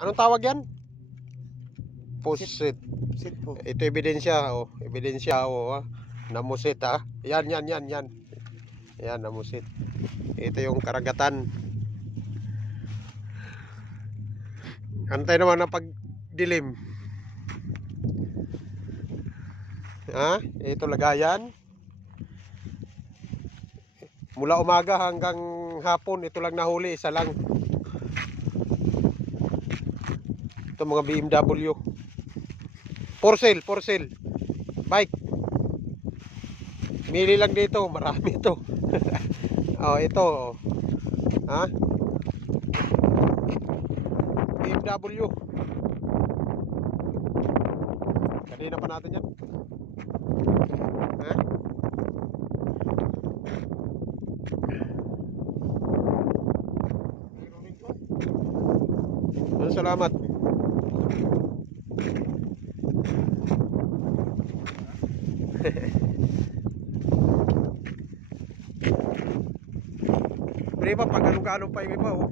Anong tawag yan? Pusit. Sit po. Ito ebidensya, oh. Ebidensya, oh. Namusit, ha. Yan. Yan, namusit. Ito yung karagatan. Antay naman ang pagdilim. Ha? Ito lagayan. Mula umaga hanggang hapon, ito lang nahuli, isa lang. Ito mga BMW. For sale. Bike. Mili lang dito, marami ito. Oh, ito. Ha? BMW. Kanina pa natin yan. Ha? Salamat. Pre pa, pag anong pa yung iba, oh.